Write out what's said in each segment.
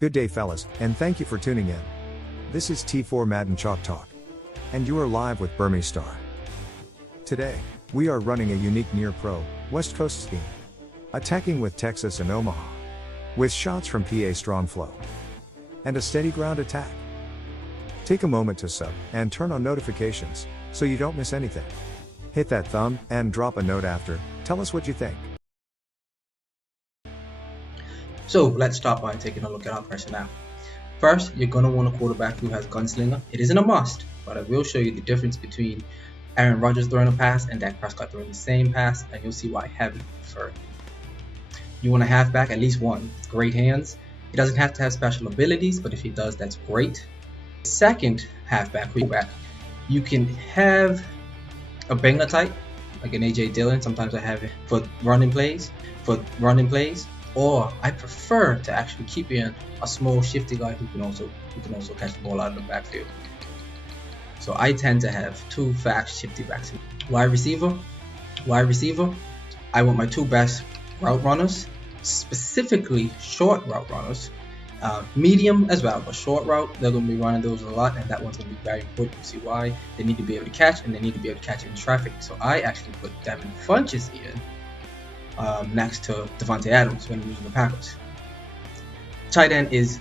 Good day fellas, and thank you for tuning in. This is T4 Madden Chalk Talk. And you are live with Burmese Star. Today, we are running a unique near pro, West Coast scheme. Attacking with Texas and Omaha. With shots from PA strong flow. And a steady ground attack. Take a moment to sub, and turn on notifications, so you don't miss anything. Hit that thumb, and drop a note after, tell us what you think. So let's start by taking a look at our personnel. First, you're going to want a quarterback who has Gunslinger. It isn't a must, but I will show you the difference between Aaron Rodgers throwing a pass and Dak Prescott throwing the same pass, and you'll see why I have it preferred. You want a halfback, at least one, with great hands. He doesn't have to have special abilities, but if he does, that's great. Second halfback, quarterback, you can have a banger type, like an AJ Dillon. Sometimes I have it for running plays, or I prefer to actually keep in a small shifty guy who can also catch the ball out of the backfield. So I tend to have two fast shifty backs. Wide receiver, I want my two best route runners, specifically short route runners, medium as well, but short route, they're going to be running those a lot, and that one's going to be very important. You see why? They need to be able to catch, and they need to be able to catch in traffic. So I actually put Devin Funchess in next to Davante Adams when using the Packers. Tight end is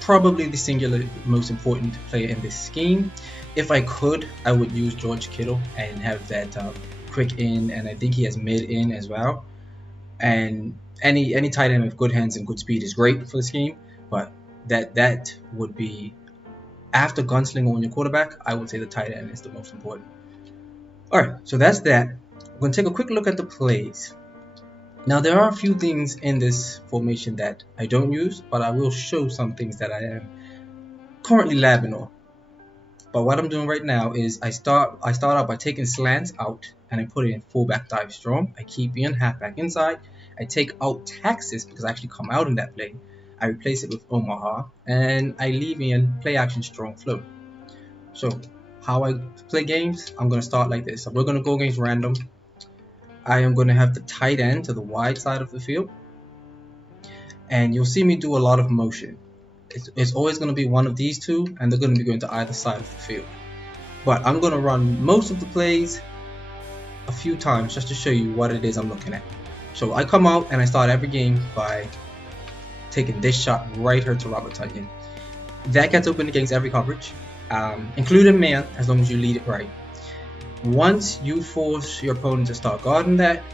probably the singular most important player in this scheme. If I could, I would use George Kittle and have that quick in, and I think he has mid in as well. And any tight end with good hands and good speed is great for the scheme, but that would be after Gunslinger on your quarterback. I would say the tight end is the most important. Alright, so that's that. We're going to take a quick look at the plays. Now there are a few things in this formation that I don't use, but I will show some things that I am currently labbing on. But what I'm doing right now is I start out by taking slants out and I put it in fullback dive strong. I keep in halfback inside. I take out Texas because I actually come out in that play. I replace it with Omaha and I leave in play action strong flow. So how I play games, I'm going to start like this. So we're going to go against random. I am going to have the tight end to the wide side of the field, and you'll see me do a lot of motion. It's always going to be one of these two, and they're going to be going to either side of the field. But I'm going to run most of the plays a few times just to show you what it is I'm looking at. So I come out and I start every game by taking this shot right here to Robert Tonyan. That gets open against every coverage, including man, as long as you lead it right. Once you force your opponent to start guarding that,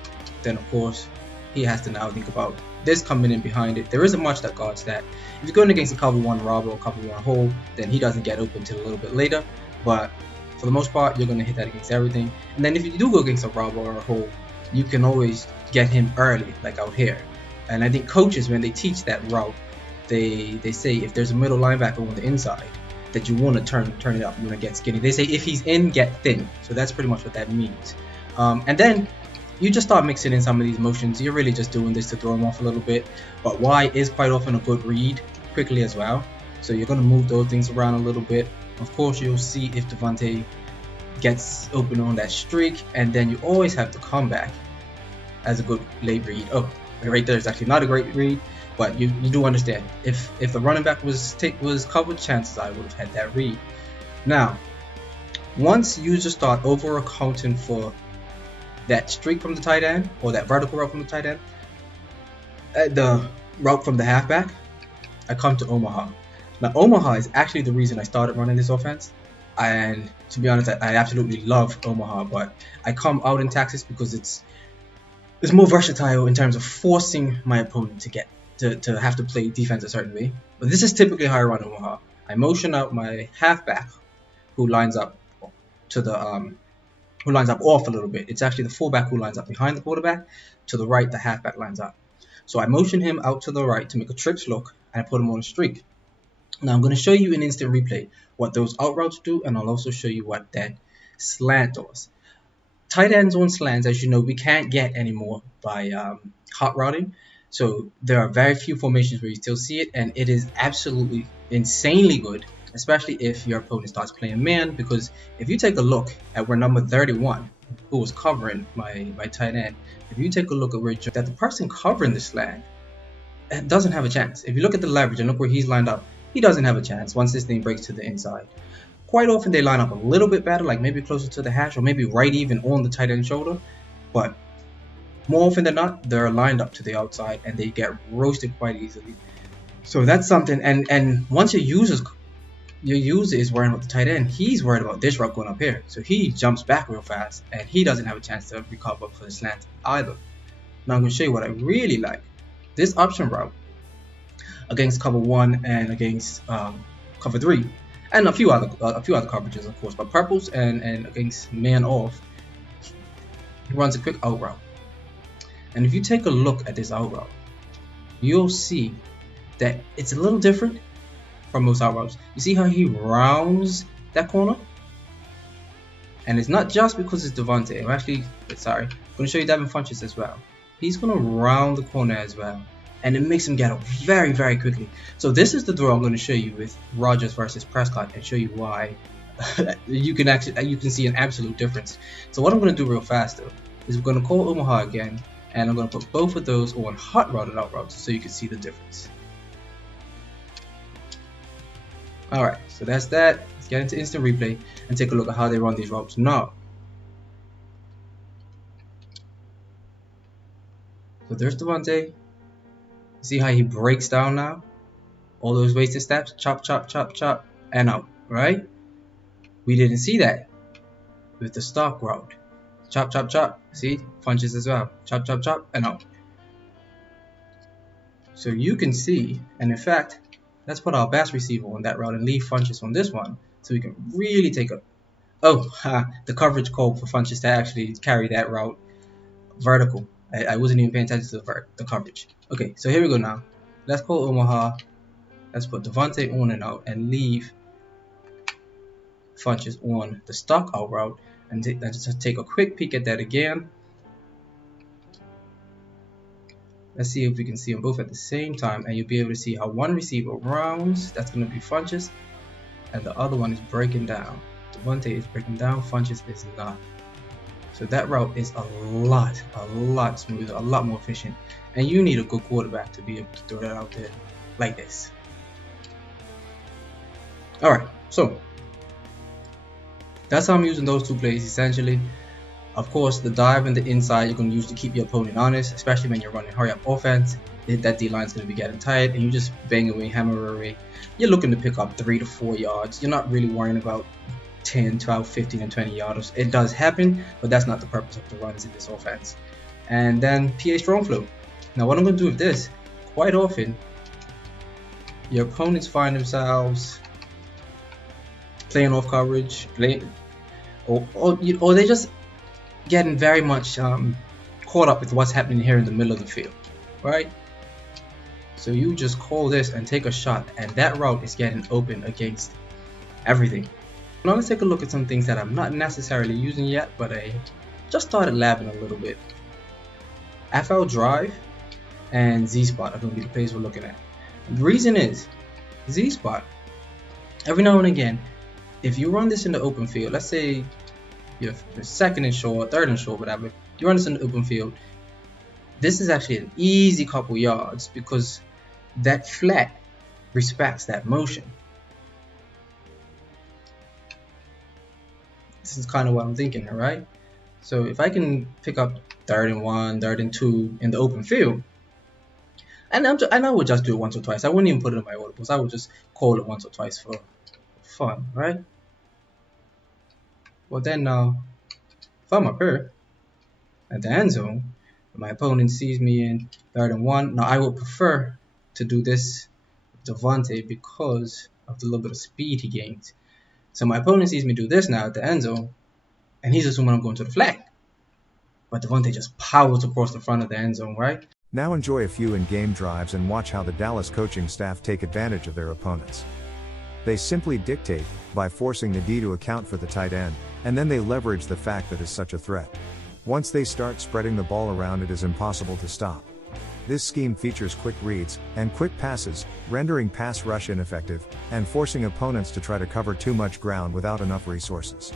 then of course he has to now think about this coming in behind it. There isn't much that guards that. If you're going against a cover one robber or cover one hole, then he doesn't get open until a little bit later. But for the most part, you're going to hit that against everything. And then if you do go against a robber or a hole, you can always get him early, like out here. And I think coaches, when they teach that route, they say if there's a middle linebacker on the inside, that you want to turn it up, you want to get skinny. They say if he's in, get thin. So that's pretty much what that means. And then you just start mixing in some of these motions. You're really just doing this to throw him off a little bit. But Y is quite often a good read quickly as well. So you're going to move those things around a little bit. Of course, you'll see if Davante gets open on that streak. And then you always have to come back as a good late read. Oh, right there is actually not a great read. But you do understand, if the running back was covered, chances I would have had that read. Now, once you just start over accounting for that streak from the tight end, or that vertical route from the tight end, the route from the halfback, I come to Omaha. Now, Omaha is actually the reason I started running this offense. And to be honest, I absolutely love Omaha, but I come out in Texas because it's more versatile in terms of forcing my opponent to have to play defense a certain way. But this is typically how I run Omaha. I motion out my halfback who lines up to the who lines up off a little bit. It's actually the fullback who lines up behind the quarterback. To the right, the halfback lines up. So I motion him out to the right to make a trips look, and I put him on a streak. Now I'm going to show you in instant replay what those out routes do, and I'll also show you what that slant does. Tight ends on slants, as you know, we can't get anymore by hot routing. So there are very few formations where you still see it, and it is absolutely insanely good, especially if your opponent starts playing man, because if you take a look at where number 31, who was covering my tight end, if you take a look at where that the person covering the slant doesn't have a chance. If you look at the leverage and look where he's lined up, he doesn't have a chance once this thing breaks to the inside. Quite often they line up a little bit better, like maybe closer to the hash or maybe right even on the tight end shoulder, but more often than not, they're lined up to the outside and they get roasted quite easily. So that's something. And once your user is worrying about the tight end, he's worried about this route going up here. So he jumps back real fast and he doesn't have a chance to recover for the slant either. Now I'm going to show you what I really like. This option route against cover 1 and against cover 3 and a few other coverages, of course, but purples and against man off, he runs a quick out route. And if you take a look at this out route, you'll see that it's a little different from most out routes. You see how he rounds that corner? And it's not just because it's Devontae. I'm going to show you Devin Funchess as well. He's going to round the corner as well. And it makes him get up very, very quickly. So this is the throw I'm going to show you with Rodgers versus Prescott and show you why you can see an absolute difference. So what I'm going to do real fast though is we're going to call Omaha again, and I'm going to put both of those on hot routed out routes so you can see the difference. Alright, so that's that. Let's get into instant replay and take a look at how they run these routes now. So there's Devontae. See how he breaks down now? All those wasted steps, chop, chop, chop, chop, and out, right? We didn't see that with the stock route. Chop, chop, chop. See? Punches as well. Chop, chop, chop, and out. So you can see, and in fact, let's put our best receiver on that route and leave Funchess on this one so we can really take a... the coverage call for Funchess to actually carry that route vertical. I wasn't even paying attention to the coverage. Okay, so here we go now. Let's call Omaha. Let's put Devontae on and out and leave Funchess on the stock out route. And just take a quick peek at that again. Let's see if we can see them both at the same time, and you'll be able to see how one receiver rounds. That's going to be Funchess, and the other one is breaking down. Devontae is breaking down. Funchess is not. So that route is a lot smoother, a lot more efficient, and you need a good quarterback to be able to throw that out there like this. Alright, so that's how I'm using those two plays essentially. Of course, the dive and the inside you're going to use to keep your opponent honest, especially when you're running hurry up offense. That D-line is going to be getting tight and you just bang away, hammer away. You're looking to pick up 3 to 4 yards. You're not really worrying about 10, 12, 15, and 20 yards. It does happen, but that's not the purpose of the runs in this offense. And then PA strong flow. Now what I'm going to do with this, quite often, your opponents find themselves playing off coverage, or they just getting very much caught up with what's happening here in the middle of the field, right? So you just call this and take a shot, and that route is getting open against everything. Now let's take a look at some things that I'm not necessarily using yet, but I just started labbing a little bit. FL Drive and Z-Spot are going to be the plays we're looking at. The reason is, Z-Spot, every now and again, if you run this in the open field, let's say you're second and short, third and short, whatever, you run this in the open field, this is actually an easy couple yards because that flat respects that motion. This is kind of what I'm thinking, right? So if I can pick up 3rd and 1, 3rd and 2 in the open field, and I would just do it once or twice. I wouldn't even put it in my audibles. I would just call it once or twice for fun, right? Well then now, if I'm up here at the end zone, my opponent sees me in 3rd and 1. Now I would prefer to do this with Devontae because of the little bit of speed he gains. So my opponent sees me do this now at the end zone, and he's assuming I'm going to the flag. But Devontae just powers across the front of the end zone, right? Now enjoy a few in-game drives and watch how the Dallas coaching staff take advantage of their opponents. They simply dictate, by forcing the D to account for the tight end, and then they leverage the fact that it's such a threat. Once they start spreading the ball around, it is impossible to stop. This scheme features quick reads and quick passes, rendering pass rush ineffective, and forcing opponents to try to cover too much ground without enough resources.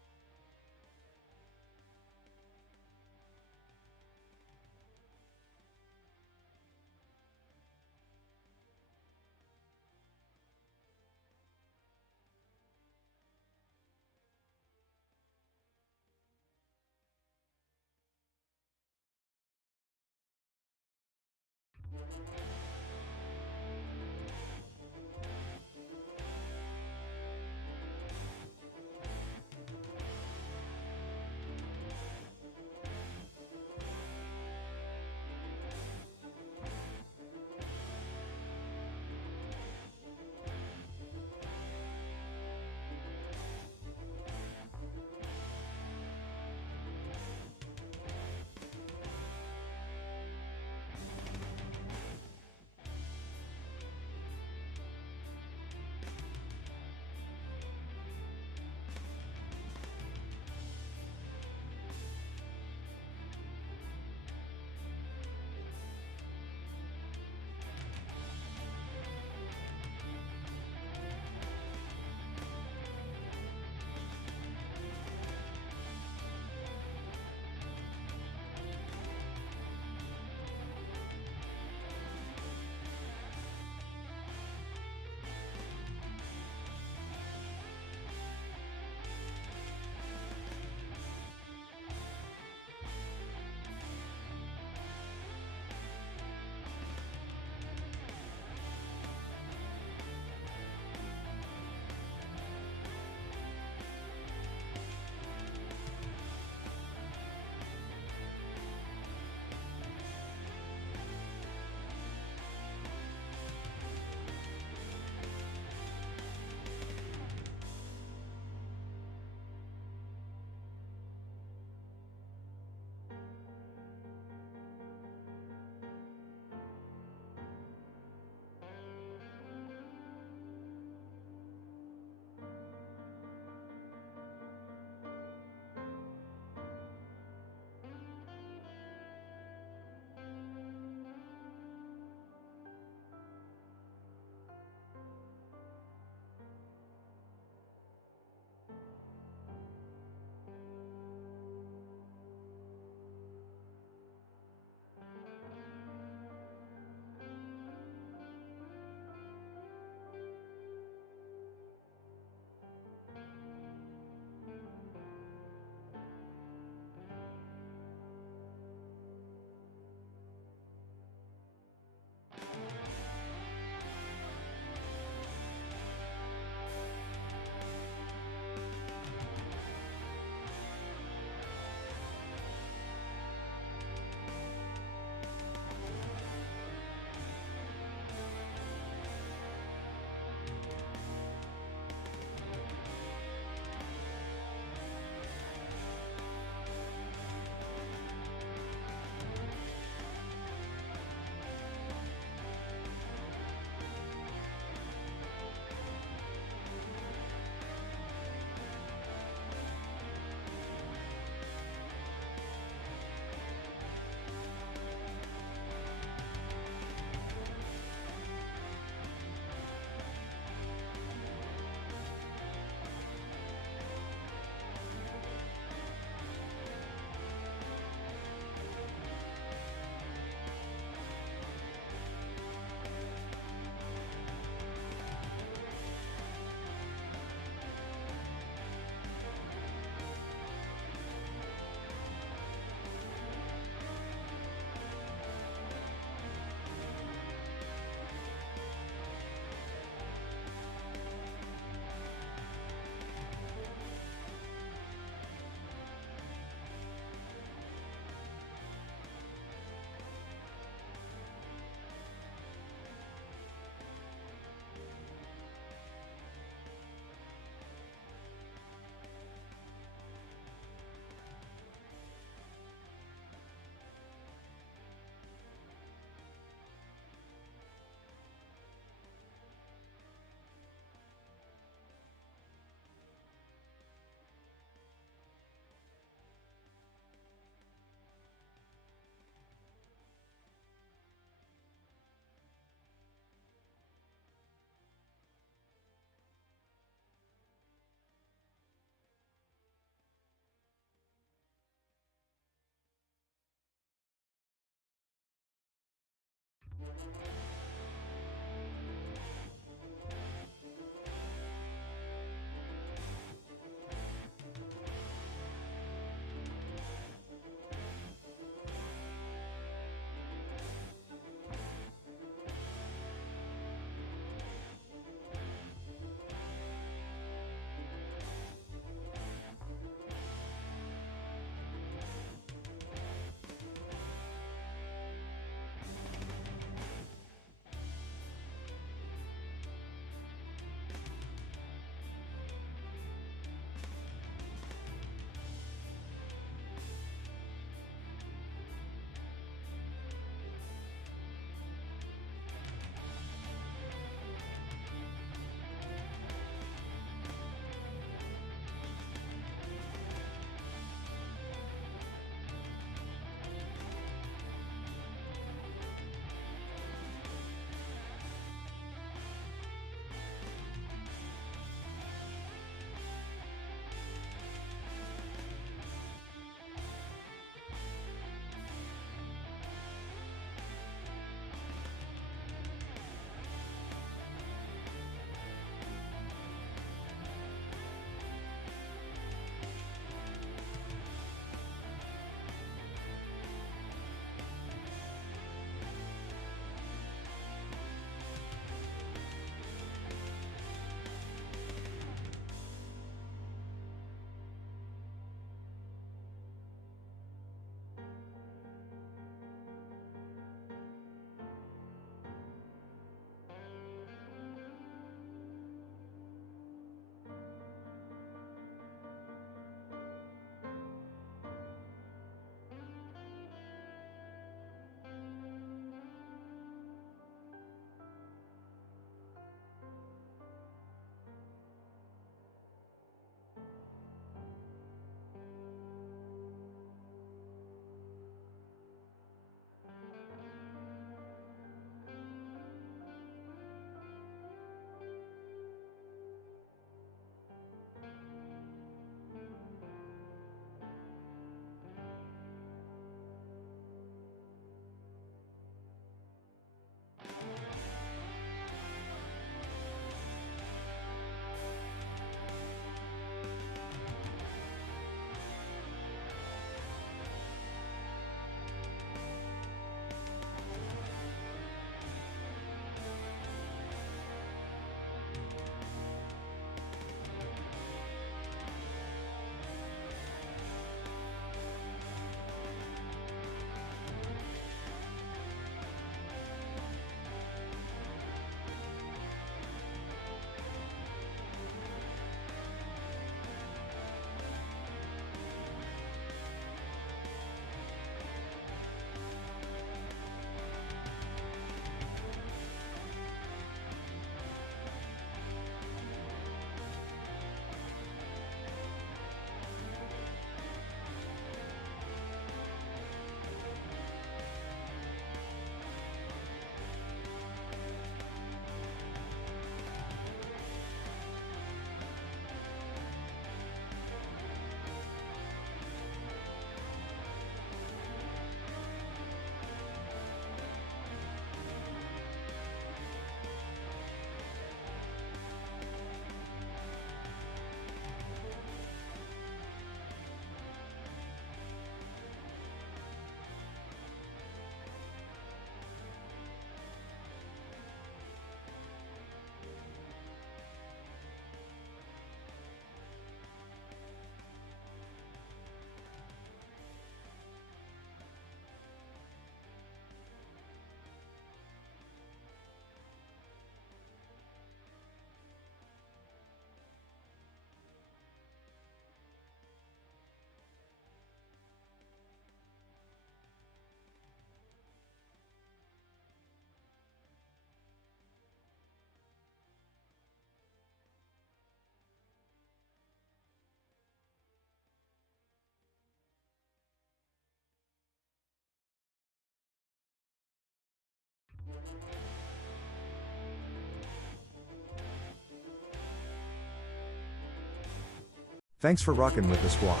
Thanks for rocking with the squad.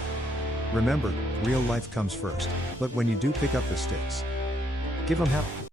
Remember, real life comes first, but when you do pick up the sticks, give 'em hell.